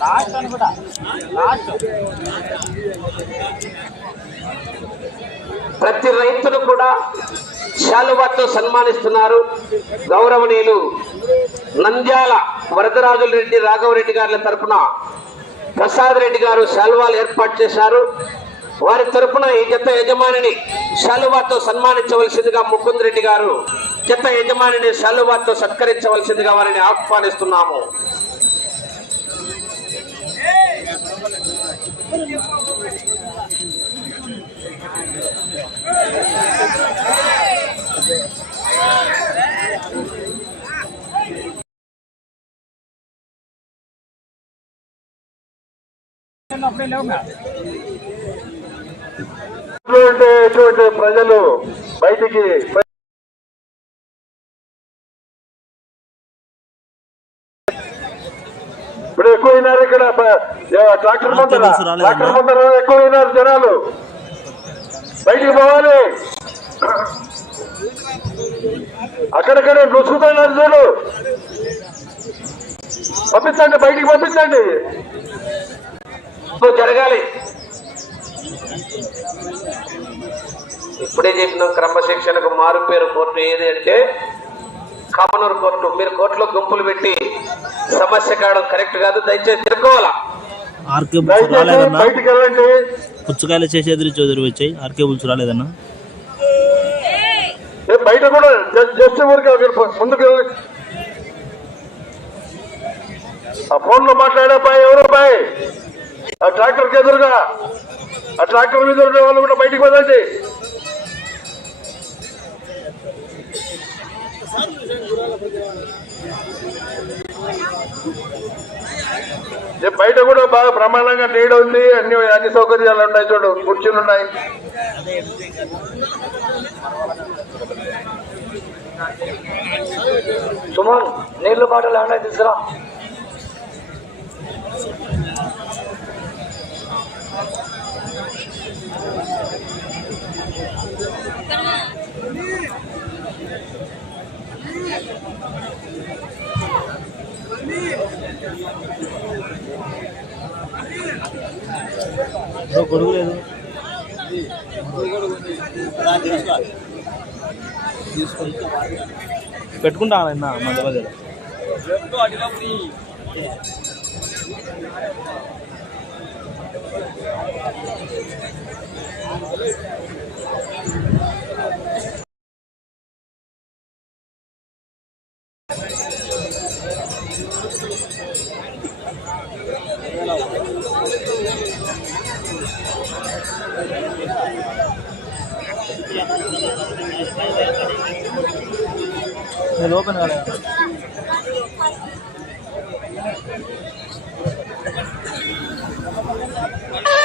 Last అనుకుంటా last ప్రతి రైతును కూడా శాలువాతో సన్మానిస్తున్నారు గౌరవనీయులు నంద్యాల వరదరాజుల రెడ్డి రాఘవరెడ్డి గారి తరపున ప్రసాద్ రెడ్డి గారు శాలువాలు ఏర్పాటు చేశారు. వారి తరపున ఈ జత యజమానిని శాలువాతో సన్మానించవలసిందిగా ముకుంద్ రెడ్డి గారు జత యజమానిని శాలువాతో సత్కరించవలసిందిగా వారిని ఆహ్వానిస్తున్నాము. అప్పుడే లేవు ప్రజలు బయటికి ఇప్పుడు ఎక్కువైనారు ఇక్కడ ప- ఏ- ట్రాక్టర్ ముందర? ట్రాక్టర్ ముందర ఎక్కువైనారు జనాలు. బయటికి పోవాలి. అక్కడక్కడ నొచ్చుకుతున్నారు చూడు పంపించండి బయటికి పంపించండి. జరగాలి. ఇప్పుడే చెప్పిన క్రమశిక్షణకు మారు పేరు కోర్టు ఏది అంటే కామనూరు కోర్టు. మీరు కోర్టులో గుంపులు పెట్టి సమస్య కావడం కరెక్ట్ కాదు దయచేసి తిరుక్కోవాలా ఆర్కే బుల్స్ రాలేదన్నా? పుచ్చకాయలు చేసేది చౌదరి వచ్చాయి. RK bulls రాలేదన్నా? ఏ బయట కూడా జస్ట్- ఊరికి ముందుకు వెళ్ళి ఆ ఫోన్లో మాట్లాడే బాయ్ ఎవరో బాయ్ ఆ ట్రాక్టర్కి ఎదురుగా. అట్లా ట్రాక్టర్ మీద ఉండే వాళ్ళు కూడా బయటికి వదండి బయట కూడా బాగా ప్రమాణంగా నీడ ఉంది అన్ని అన్ని సౌకర్యాలు ఉన్నాయి చూడు కుర్చీలు ఉన్నాయి. సుమన్ నీళ్ళు బాటలు ఏమన్నా తీసుకురా. గొడుగు లేదు పెట్టుకుంటా నిన్న మధ్య మధ్యలో నేను ఓపెన్ కాలేదు ఆ